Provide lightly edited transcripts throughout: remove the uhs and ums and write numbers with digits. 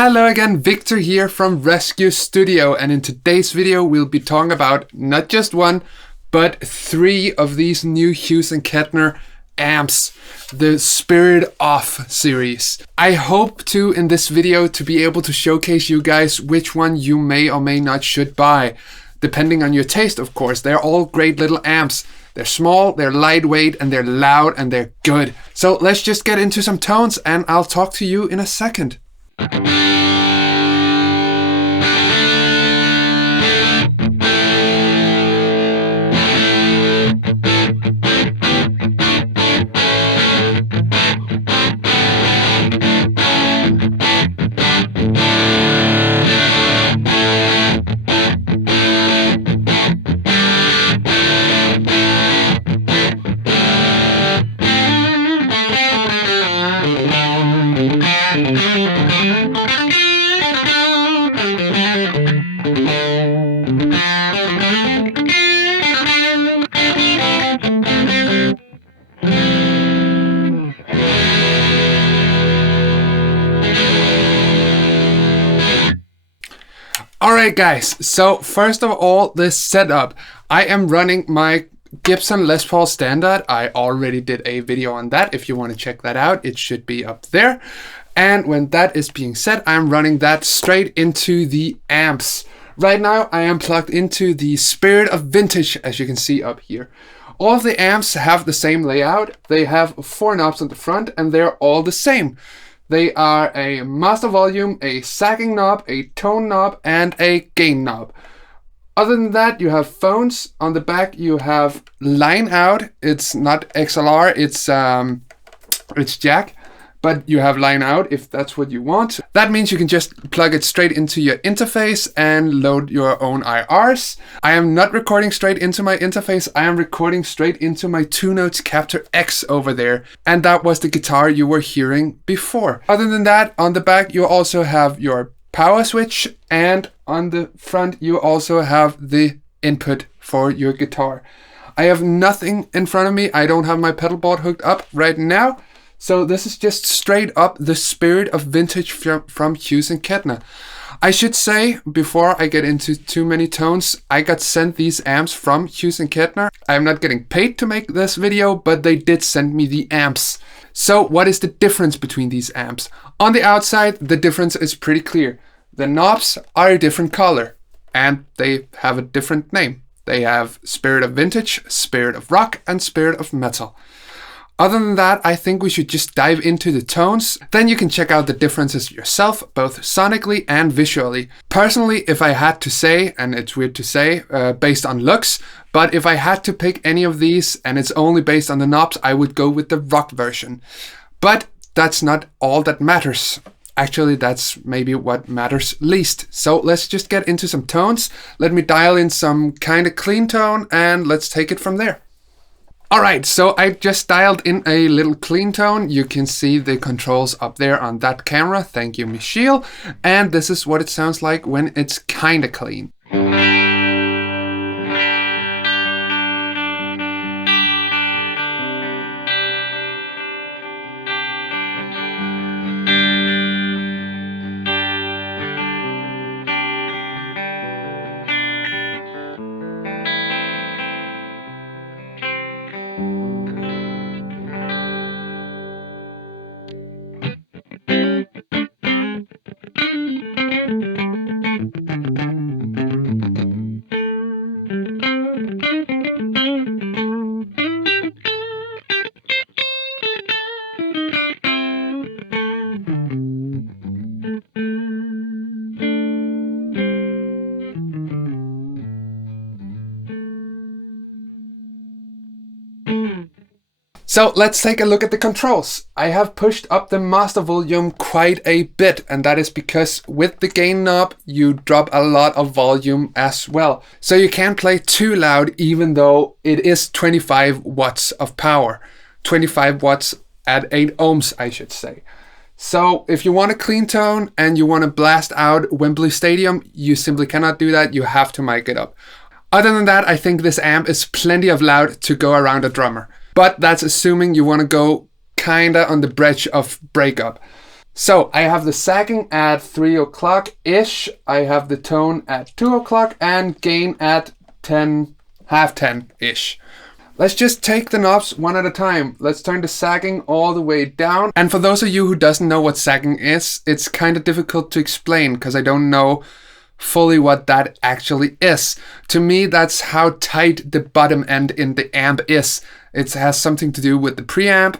Hello again, Victor here from ResQ Studio, and in today's video we'll be talking about not just one, but 3 of these new Hughes Kettner amps, the Spirit Off series. I hope to, in this video, to be able to showcase you guys which one you may or may not should buy, depending on your taste, of course. They're all great little amps. They're small, they're lightweight, and they're loud, and they're good. So let's just get into some tones, and I'll talk to you in a second. Alright guys, so first of all, this setup. I am running my Gibson Les Paul Standard. I already did a video on that. If you want to check that out, it should be up there. And when that is being set, I'm running that straight into the amps. Right now, I am plugged into the Spirit of Vintage, as you can see up here. All of the amps have the same layout. They have 4 knobs on the front, and they're all the same. They are a master volume, a sagging knob, a tone knob, and a gain knob. Other than that, you have phones. On the back, you have line out. It's not XLR, it's jack, but you have line out if that's what you want. That means you can just plug it straight into your interface and load your own IRs. I am not recording straight into my interface. I am recording straight into my 2-Notes Capture X over there. And that was the guitar you were hearing before. Other than that, on the back, you also have your power switch, and on the front, you also have the input for your guitar. I have nothing in front of me. I don't have my pedal board hooked up right now. So this is just straight up the Spirit of Vintage from Hughes Kettner. I should say, before I get into too many tones, I got sent these amps from Hughes Kettner. I'm not getting paid to make this video, but they did send me the amps. So what is the difference between these amps? On the outside, the difference is pretty clear. The knobs are a different color, and they have a different name. They have Spirit of Vintage, Spirit of Rock, and Spirit of Metal. Other than that, I think we should just dive into the tones. Then you can check out the differences yourself, both sonically and visually. Personally, if I had to say, and it's weird to say, based on looks, but if I had to pick any of these and it's only based on the knobs, I would go with the rock version. But that's not all that matters. Actually, that's maybe what matters least. So let's just get into some tones. Let me dial in some kind of clean tone and let's take it from there. Alright, so I just dialed in a little clean tone. You can see the controls up there on that camera. Thank you, Michiel. And this is what it sounds like when it's kinda clean. So let's take a look at the controls. I have pushed up the master volume quite a bit, and that is because with the gain knob, you drop a lot of volume as well. So you can't play too loud even though it is 25 watts of power. 25 watts at 8 ohms, I should say. So if you want a clean tone and you want to blast out Wembley Stadium, you simply cannot do that. You have to mic it up. Other than that, I think this amp is plenty of loud to go around a drummer. But that's assuming you want to go kinda on the bridge of breakup. So I have the sagging at 3 o'clock-ish, I have the tone at 2 o'clock, and gain at 10, half 10-ish. Let's just take the knobs one at a time. Let's turn the sagging all the way down. And for those of you who doesn't know what sagging is, it's kind of difficult to explain because I don't know fully what that actually is. To me, that's how tight the bottom end in the amp is. It has something to do with the preamp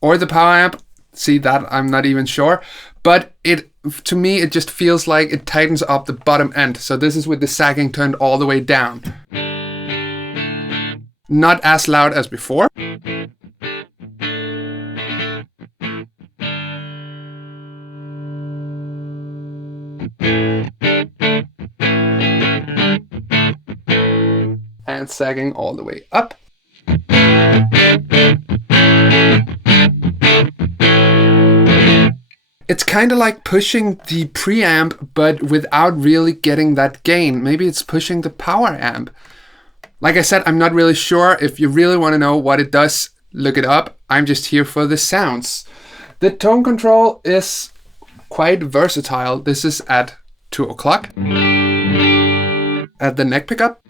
or the power amp. See, that I'm not even sure. But to me, it just feels like it tightens up the bottom end. So this is with the sagging turned all the way down. Not as loud as before. And sagging all the way up. It's kind of like pushing the preamp, but without really getting that gain. Maybe it's pushing the power amp. Like I said, I'm not really sure. If you really want to know what it does, look it up. I'm just here for the sounds. The tone control is quite versatile. This is at 2 o'clock. At the neck pickup.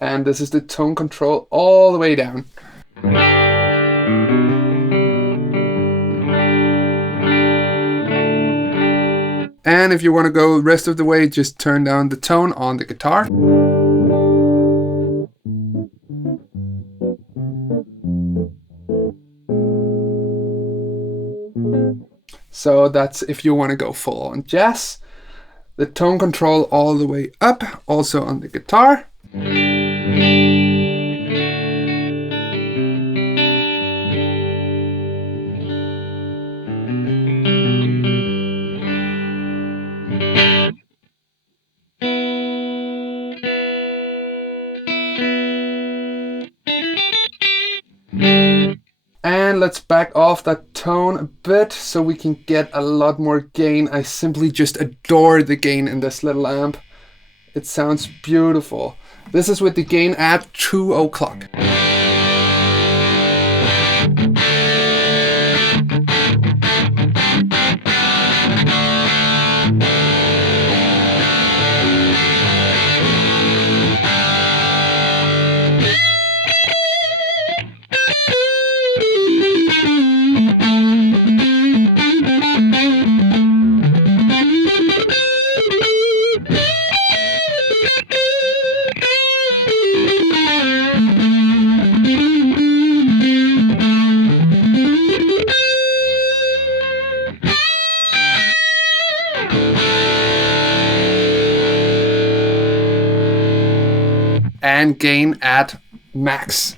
And this is the tone control all the way down. And if you want to go the rest of the way, just turn down the tone on the guitar. So that's if you want to go full on jazz. The tone control all the way up, also on the guitar. And let's back off that tone a bit so we can get a lot more gain. I simply just adore the gain in this little amp. It sounds beautiful. This is with the gain at 2 o'clock. And gain at max.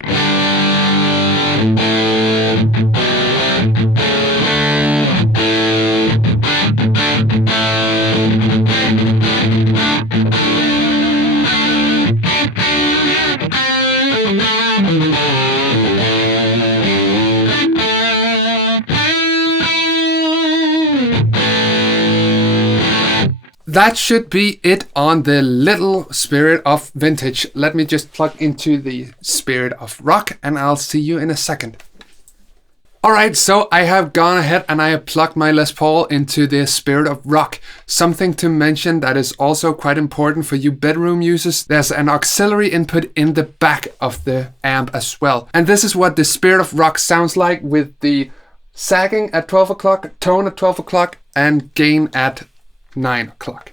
That should be it on the little Spirit of Vintage. Let me just plug into the Spirit of Rock and I'll see you in a second. Alright, so I have gone ahead and I have plugged my Les Paul into the Spirit of Rock. Something to mention that is also quite important for you bedroom users. There's an auxiliary input in the back of the amp as well. And this is what the Spirit of Rock sounds like with the sagging at 12 o'clock, tone at 12 o'clock, and gain at 9 o'clock.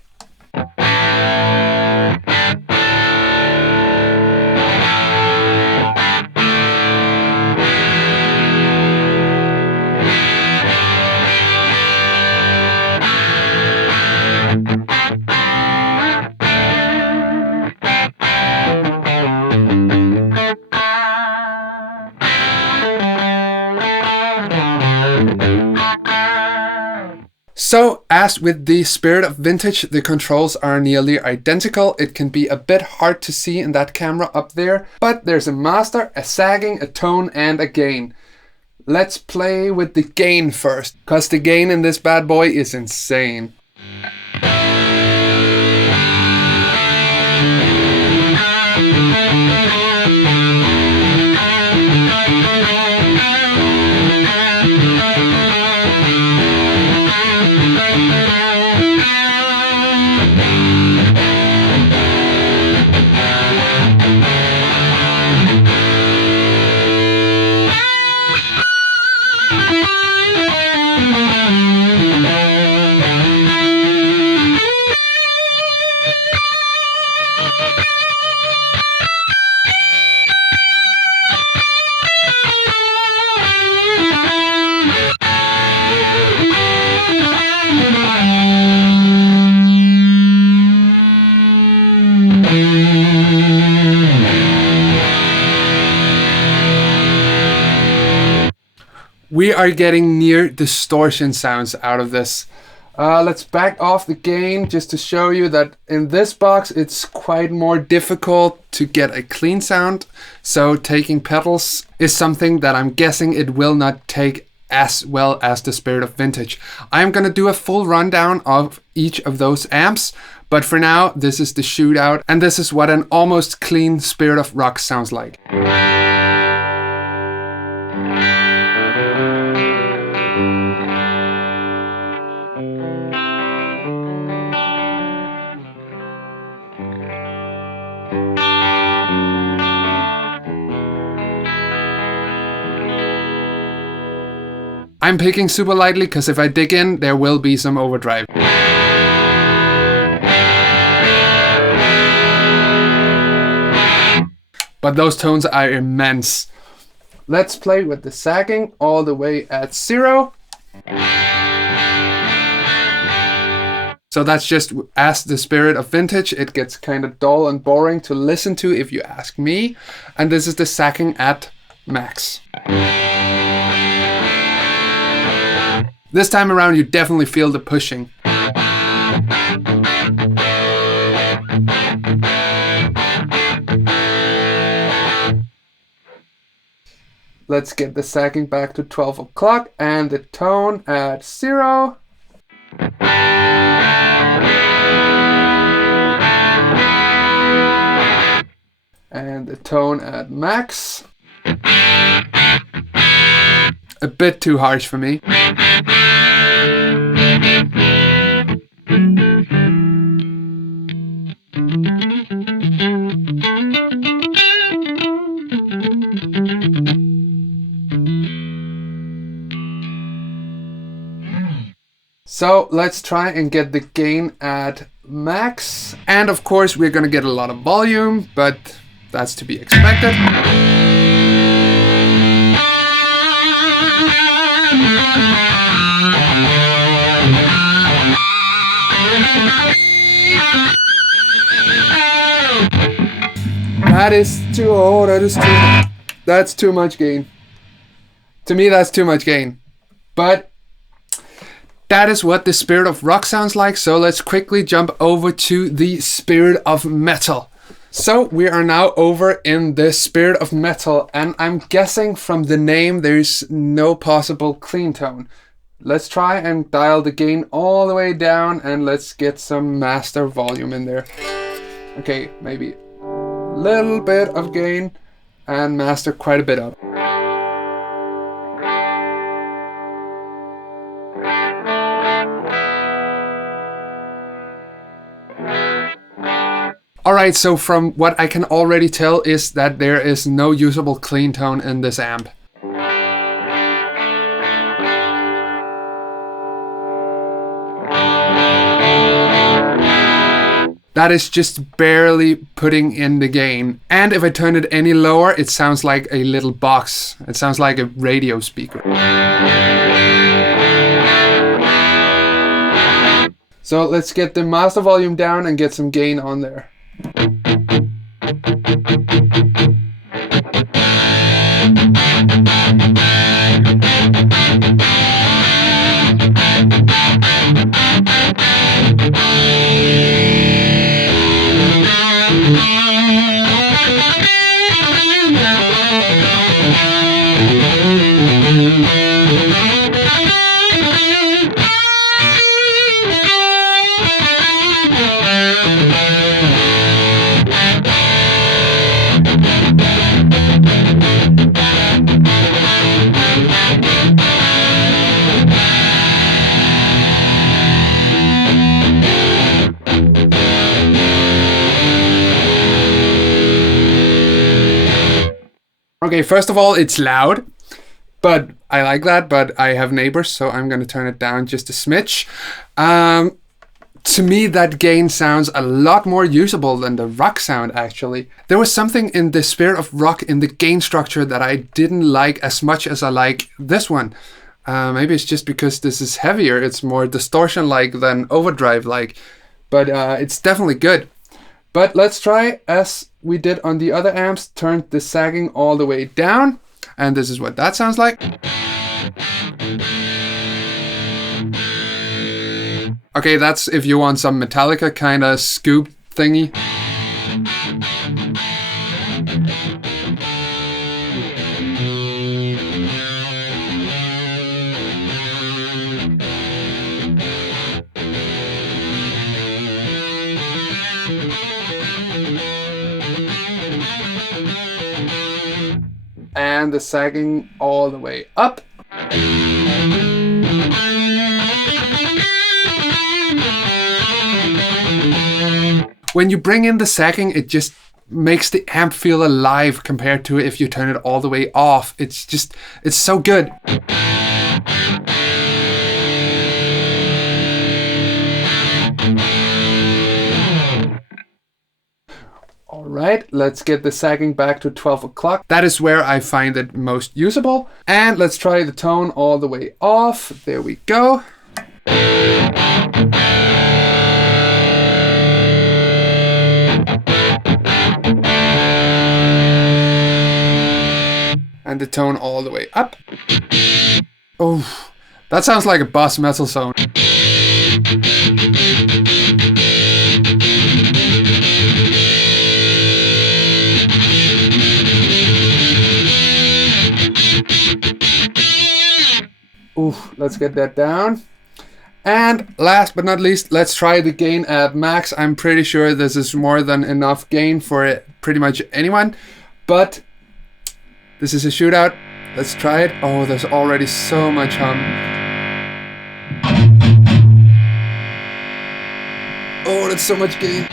So, as with the Spirit of Vintage, the controls are nearly identical. It can be a bit hard to see in that camera up there, but there's a master, a sagging, a tone, and a gain. Let's play with the gain first, because the gain in this bad boy is insane. we are getting near distortion sounds out of this. Let's back off the gain just to show you that in this box it's quite more difficult to get a clean sound. So taking pedals is something that I'm guessing it will not take as well as the Spirit of Vintage. I'm gonna do a full rundown of each of those amps, but for now this is the Shootout, and this is what an almost clean Spirit of Rock sounds like. I'm picking super lightly because if I dig in, there will be some overdrive. But those tones are immense. Let's play with the sagging all the way at 0. So that's just as the Spirit of Vintage. It gets kind of dull and boring to listen to if you ask me. And this is the sagging at max. This time around you definitely feel the pushing. Let's get the sagging back to 12 o'clock and the tone at 0. And the tone at max. A bit too harsh for me. So let's try and get the gain at max. And of course we're gonna get a lot of volume, but that's to be expected. That is too, oh, that's too much gain. To me, that's too much gain. But that is what the Spirit of Rock sounds like. So let's quickly jump over to the Spirit of Metal. So we are now over in the Spirit of Metal, and I'm guessing from the name there's no possible clean tone. Let's try and dial the gain all the way down, and let's get some master volume in there. Okay, maybe a little bit of gain and master quite a bit up. Alright, so from what I can already tell is that there is no usable clean tone in this amp. That is just barely putting in the gain. And if I turn it any lower, it sounds like a little box. It sounds like a radio speaker. So let's get the master volume down and get some gain on there. Okay, first of all, it's loud, but I like that, but I have neighbors, so I'm going to turn it down just a smidge. To me, that gain sounds a lot more usable than the rock sound, actually. There was something in the Spirit of Rock in the gain structure that I didn't like as much as I like this one. Maybe it's just because this is heavier, it's more distortion-like than overdrive-like, but it's definitely good. But let's try, as we did on the other amps, turn the sagging all the way down, and this is what that sounds like. Okay, that's if you want some Metallica kind of scoop thingy. And the sagging all the way up. When you bring in the sagging, it just makes the amp feel alive compared to if you turn it all the way off. It's so good. Alright, let's get the sagging back to 12 o'clock. That is where I find it most usable. And let's try the tone all the way off. There we go. And the tone all the way up. Oh, that sounds like a boss metal song. Ooh, let's get that down. And last but not least, let's try the gain at max. I'm pretty sure this is more than enough gain for pretty much anyone, but this is a Shootout. Let's try it. Oh, there's already so much hum. Oh, that's so much gain.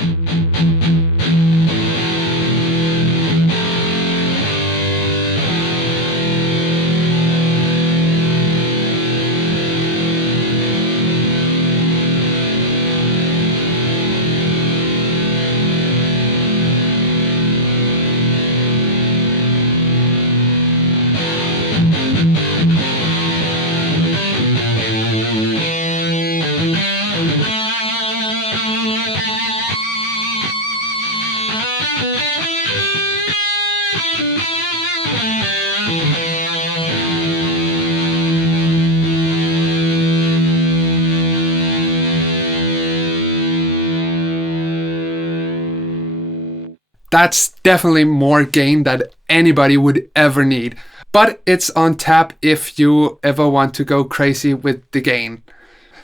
That's definitely more gain than anybody would ever need. But it's on tap if you ever want to go crazy with the gain.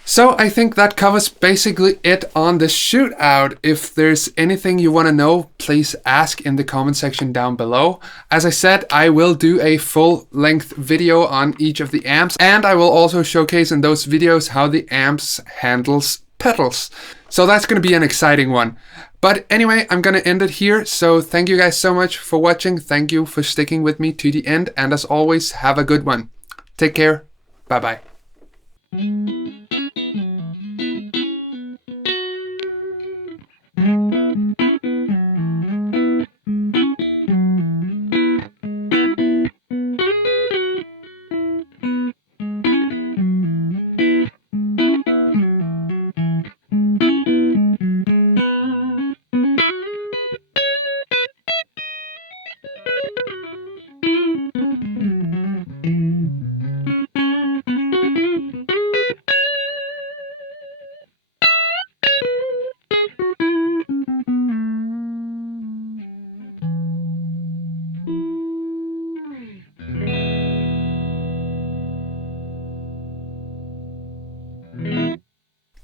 So I think that covers basically it on the Shootout. If there's anything you want to know, please ask in the comment section down below. As I said, I will do a full-length video on each of the amps, and I will also showcase in those videos how the amps handles pedals. So that's going to be an exciting one. But anyway, I'm going to end it here. So thank you guys so much for watching. Thank you for sticking with me to the end. And as always, have a good one. Take care. Bye-bye.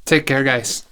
Take care, guys.